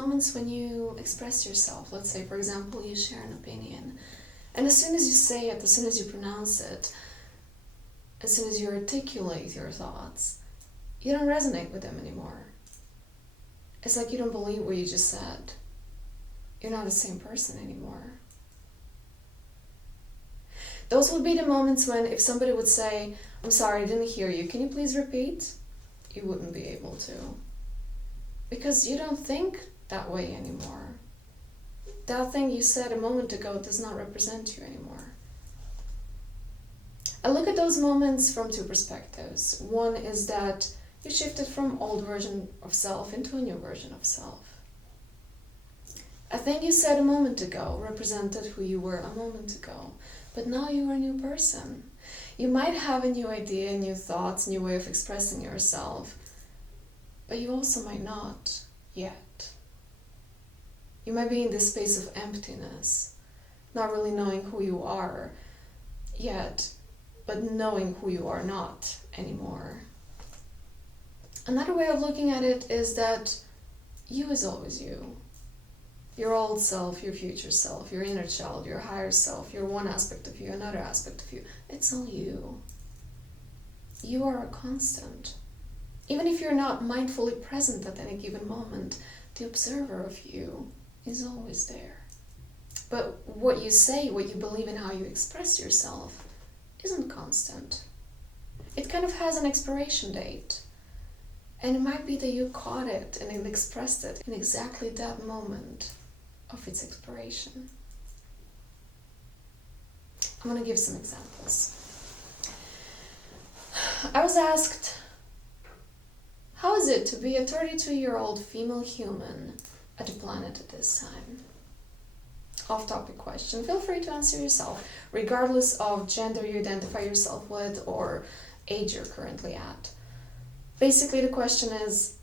moments when you express yourself. Let's say, for example, you share an opinion. And as soon as you say it, as soon as you pronounce it, as soon as you articulate your thoughts, you don't resonate with them anymore. It's like you don't believe what you just said. You're not the same person anymore. Those would be the moments when if somebody would say, I'm sorry, I didn't hear you, can you please repeat? You wouldn't be able to. Because you don't think that way anymore. That thing you said a moment ago does not represent you anymore. I look at those moments from two perspectives. One is that you shifted from old version of self into a new version of self. A thing you said a moment ago represented who you were a moment ago, but now you are a new person. You might have a new idea, new thoughts, new way of expressing yourself, but you also might not yet. You might be in this space of emptiness, not really knowing who you are yet, but knowing who you are not anymore. Another way of looking at it is that you is always you. Your old self, your future self, your inner child, your higher self, your one aspect of you, another aspect of you. It's all you. You are a constant. Even if you're not mindfully present at any given moment, the observer of you is always there. But what you say, what you believe in, how you express yourself isn't constant. It kind of has an expiration date. And it might be that you caught it and expressed it in exactly that moment of its expiration. I'm going to give some examples. I was asked, how is it to be a 32-year-old female human at the planet at this time? Off-topic question. Feel free to answer yourself, regardless of gender you identify yourself with or age you're currently at. Basically, the question is,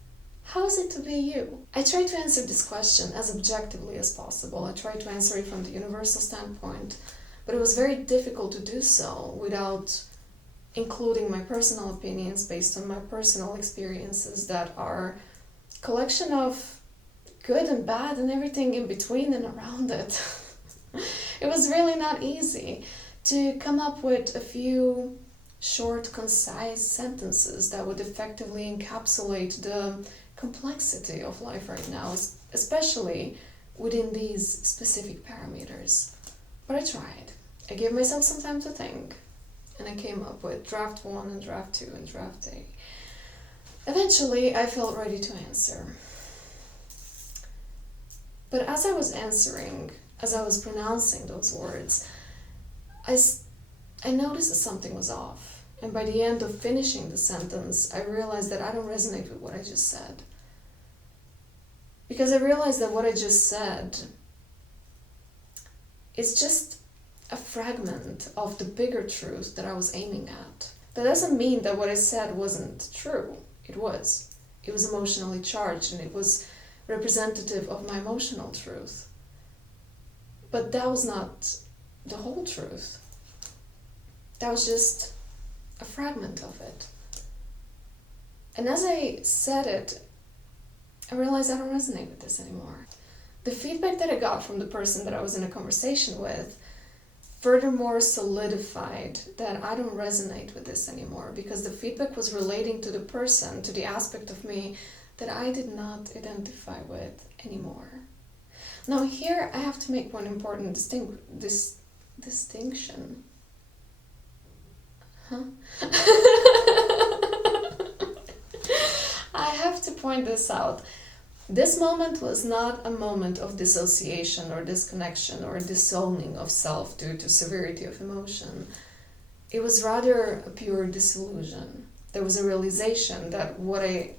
how is it to be you? I try to answer this question as objectively as possible. I try to answer it from the universal standpoint, but it was very difficult to do so without including my personal opinions based on my personal experiences that are a collection of good and bad and everything in between and around it. It was really not easy to come up with a few short, concise sentences that would effectively encapsulate the complexity of life right now, especially within these specific parameters. But I tried. I gave myself some time to think, and I came up with draft 1 and draft 2 and draft 3. Eventually, I felt ready to answer. But as I was answering, as I was pronouncing those words, I noticed that something was off. And by the end of finishing the sentence, I realized that I don't resonate with what I just said. Because I realized that what I just said is just a fragment of the bigger truth that I was aiming at. That doesn't mean that what I said wasn't true. It was. It was emotionally charged and it was representative of my emotional truth. But that was not the whole truth. That was just a fragment of it. And as I said it, I realized I don't resonate with this anymore. The feedback that I got from the person that I was in a conversation with furthermore solidified that I don't resonate with this anymore, because the feedback was relating to the person, to the aspect of me that I did not identify with anymore. Now here I have to make one important distinction. I have to point this out. This moment was not a moment of dissociation or disconnection or disowning of self due to severity of emotion. It was rather a pure disillusion. There was a realization that what I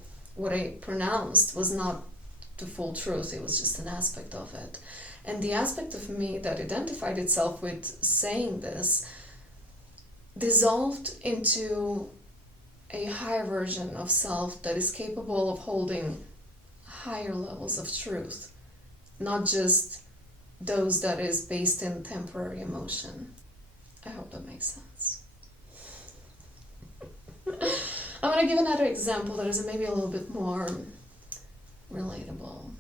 pronounced was not the full truth, it was just an aspect of it. And the aspect of me that identified itself with saying this dissolved into a higher version of self that is capable of holding higher levels of truth, not just those that is based in temporary emotion. I hope that makes sense. I'm going to give another example that is maybe a little bit more relatable.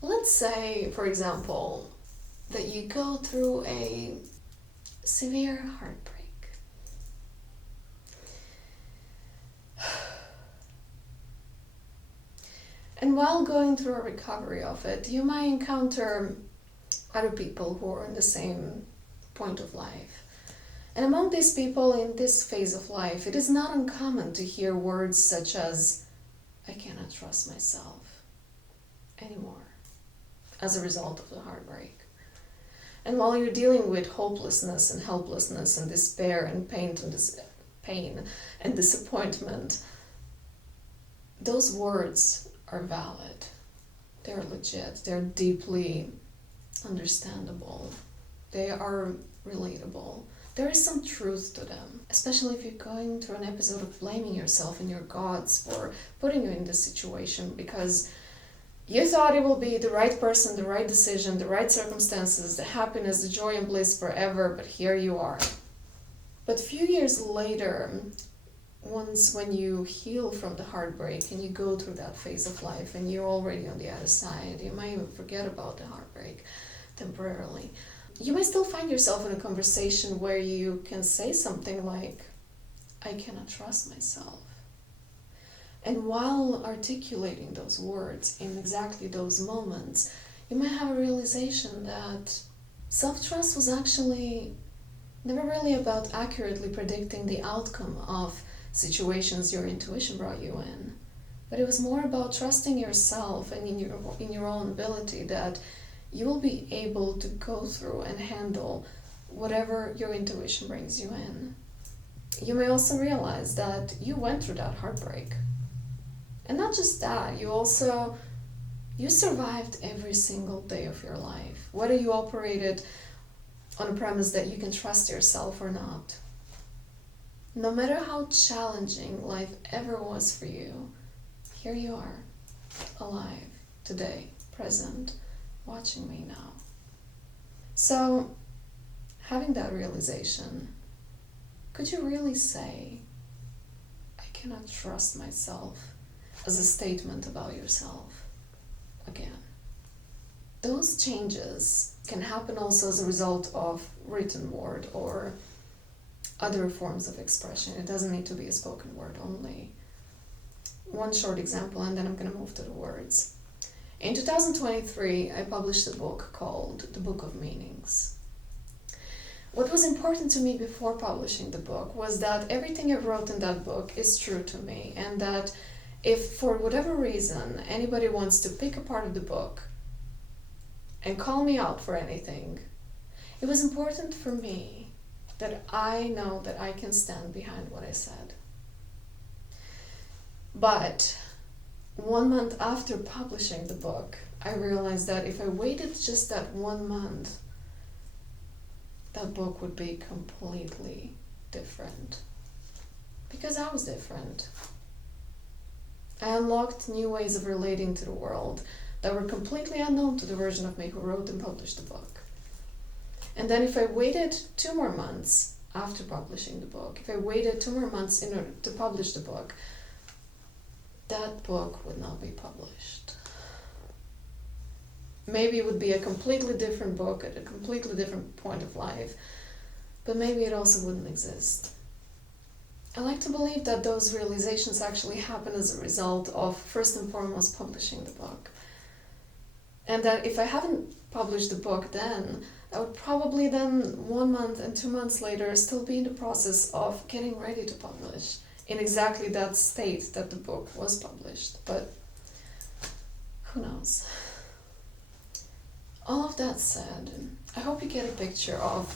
Let's say, for example, that you go through a severe heartbreak. And while going through a recovery of it, you might encounter other people who are in the same point of life. And among these people in this phase of life, it is not uncommon to hear words such as, I cannot trust myself anymore, as a result of the heartbreak. And while you're dealing with hopelessness and helplessness and despair and pain and disappointment, those words are valid. They're legit. They're deeply understandable. They are relatable. There is some truth to them, especially if you're going through an episode of blaming yourself and your gods for putting you in this situation because you thought it will be the right person, the right decision, the right circumstances, the happiness, the joy and bliss forever, but here you are. But a few years later, when you heal from the heartbreak and you go through that phase of life and you're already on the other side, you might even forget about the heartbreak temporarily. You might still find yourself in a conversation where you can say something like, I cannot trust myself. And while articulating those words in exactly those moments, you might have a realization that self-trust was actually never really about accurately predicting the outcome of situations your intuition brought you in, but it was more about trusting yourself and in your own ability that you will be able to go through and handle whatever your intuition brings you in. You may also realize that you went through that heartbreak. And not just that, you survived every single day of your life, whether you operated on a premise that you can trust yourself or not. No matter how challenging life ever was for you, here you are, alive, today, present, watching me now. So, having that realization, could you really say, I cannot trust myself as a statement about yourself again? Those changes can happen also as a result of written word or other forms of expression. It doesn't need to be a spoken word only. One short example, and then I'm going to move to the words. In 2023, I published a book called The Book of Meanings. What was important to me before publishing the book was that everything I wrote in that book is true to me, and that if for whatever reason anybody wants to pick a part of the book and call me out for anything, it was important for me that I know that I can stand behind what I said. But 1 month after publishing the book, I realized that if I waited just that 1 month, that book would be completely different. Because I was different. I unlocked new ways of relating to the world that were completely unknown to the version of me who wrote and published the book. And then if I waited 2 more months after publishing the book, if I waited 2 more months in order to publish the book, that book would not be published. Maybe it would be a completely different book at a completely different point of life, but maybe it also wouldn't exist. I like to believe that those realizations actually happen as a result of, first and foremost, publishing the book. And that if I hadn't published the book then, I would probably then 1 month and 2 months later still be in the process of getting ready to publish in exactly that state that the book was published. But who knows? All of that said, I hope you get a picture of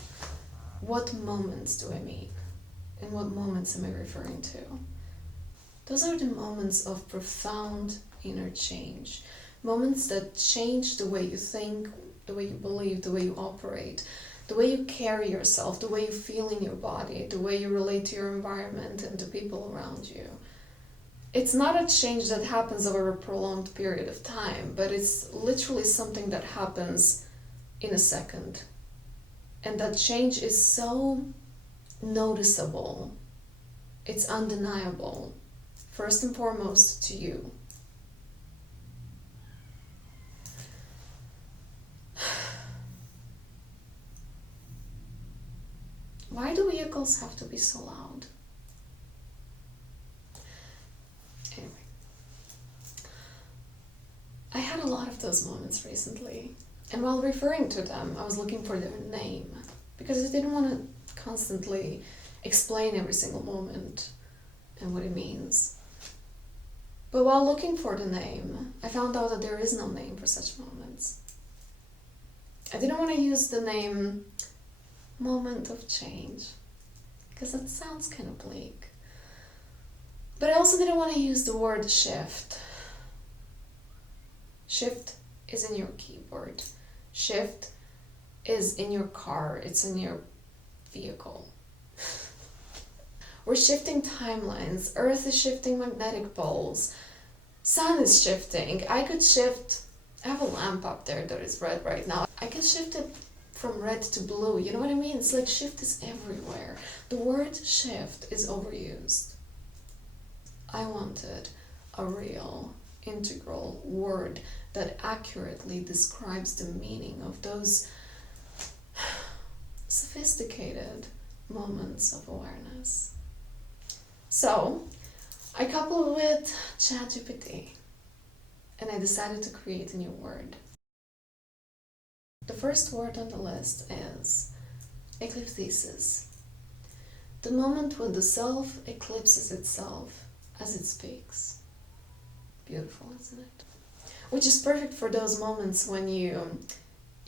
what moments do I mean and what moments am I referring to. Those are the moments of profound inner change. Moments that change the way you think, the way you believe, the way you operate, the way you carry yourself, the way you feel in your body, the way you relate to your environment and to people around you. It's not a change that happens over a prolonged period of time, but it's literally something that happens in a second. And that change is so noticeable, it's undeniable, first and foremost to you. Why do vehicles have to be so loud? Anyway, I had a lot of those moments recently, and while referring to them, I was looking for their name, because I didn't want to constantly explain every single moment and what it means. But while looking for the name, I found out that there is no name for such moments. I didn't want to use the name moment of change, because that sounds kind of bleak. But I also didn't want to use the word shift. Shift is in your keyboard. Shift is in your car. It's in your vehicle. We're shifting timelines. Earth is shifting magnetic poles. Sun is shifting. I could shift. I have a lamp up there that is red right now. I can shift it from red to blue. You know what I mean? It's like shift is everywhere. The word shift is overused. I wanted a real, integral word that accurately describes the meaning of those sophisticated moments of awareness. So, I coupled with ChatGPT, and I decided to create a new word. The first word on the list is eclipses. The moment when the self eclipses itself as it speaks. Beautiful, isn't it? Which is perfect for those moments when you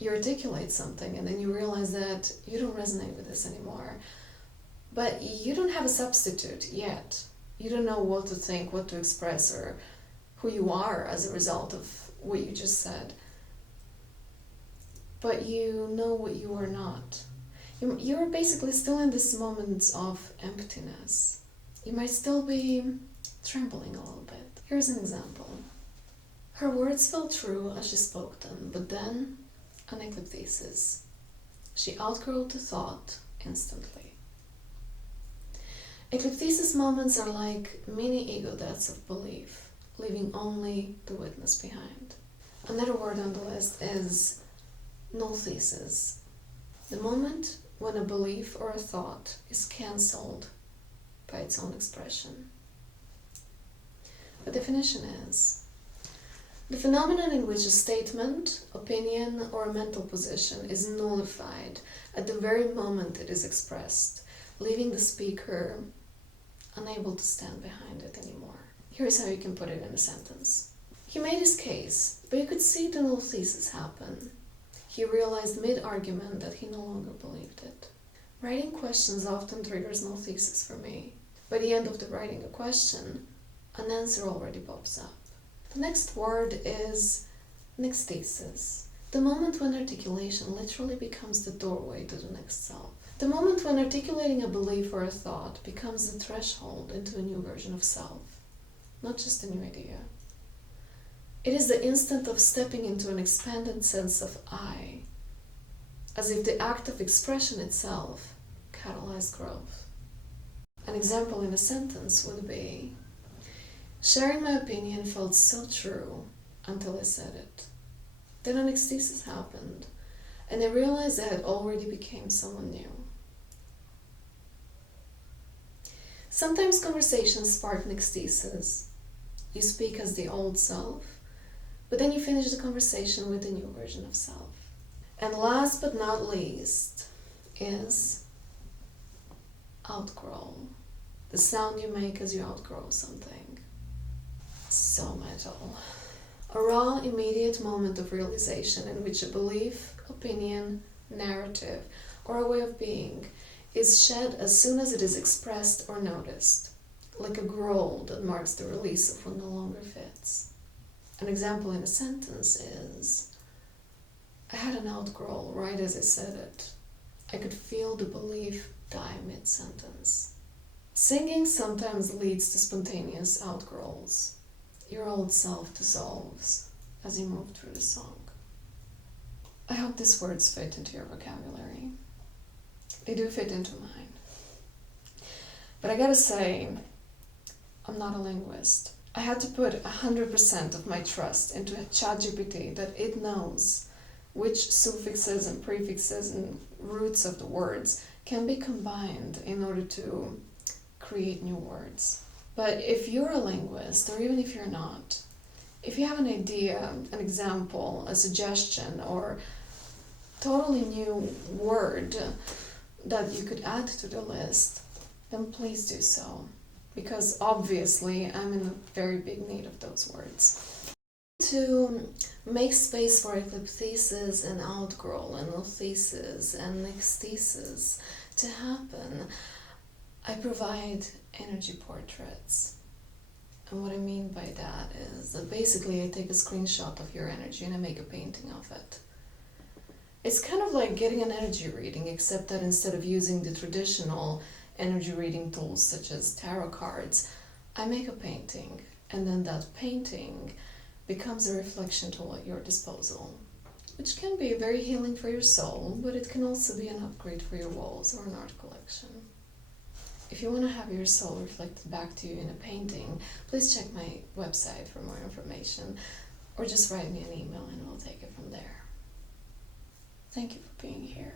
articulate something and then you realize that you don't resonate with this anymore. But you don't have a substitute yet. You don't know what to think, what to express, or who you are as a result of what you just said. But you know what you are not. You're basically still in this moment of emptiness. You might still be trembling a little bit. Here's an example. Her words fell true as she spoke them, but then an eclipses. She outgrew the thought instantly. Eclipses moments are like mini ego deaths of belief, leaving only the witness behind. Another word on the list is nullthesis. The moment when a belief or a thought is cancelled by its own expression. The definition is the phenomenon in which a statement, opinion, or a mental position is nullified at the very moment it is expressed, leaving the speaker unable to stand behind it anymore. Here's how you can put it in a sentence. He made his case, but you could see the nullthesis happen. He realized mid-argument that he no longer believed it. Writing questions often triggers nullthesis for me. By the end of the writing a question, an answer already pops up. The next word is nexthesis. The moment when articulation literally becomes the doorway to the next self. The moment when articulating a belief or a thought becomes the threshold into a new version of self, not just a new idea. It is the instant of stepping into an expanded sense of I, as if the act of expression itself catalyzed growth. An example in a sentence would be, sharing my opinion felt so true until I said it. Then an ecstasis happened, and I realized I had already become someone new. Sometimes conversations spark an ecstasis. You speak as the old self, but then you finish the conversation with a new version of self. And last but not least is outgrow. The sound you make as you outgrow something. So metal. A raw, immediate moment of realization in which a belief, opinion, narrative, or a way of being is shed as soon as it is expressed or noticed, like a growl that marks the release of what no longer fits. An example in a sentence is, I had an outgrowl right as I said it. I could feel the belief die mid-sentence. Singing sometimes leads to spontaneous outgrowls. Your old self dissolves as you move through the song. I hope these words fit into your vocabulary. They do fit into mine. But I gotta say, I'm not a linguist. I had to put 100% of my trust into ChatGPT that it knows which suffixes and prefixes and roots of the words can be combined in order to create new words. But if you're a linguist, or even if you're not, if you have an idea, an example, a suggestion, or totally new word that you could add to the list, then please do so. Because obviously I'm in very big need of those words. To make space for eclipthesis and outgrowth and othesis and nexthesis to happen, I provide energy portraits. And what I mean by that is that basically I take a screenshot of your energy and I make a painting of it. It's kind of like getting an energy reading, except that instead of using the traditional energy reading tools such as tarot cards, I make a painting, and then that painting becomes a reflection tool at your disposal, which can be very healing for your soul, but it can also be an upgrade for your walls or an art collection. If you want to have your soul reflected back to you in a painting, please check my website for more information, or just write me an email and we'll take it from there. Thank you for being here.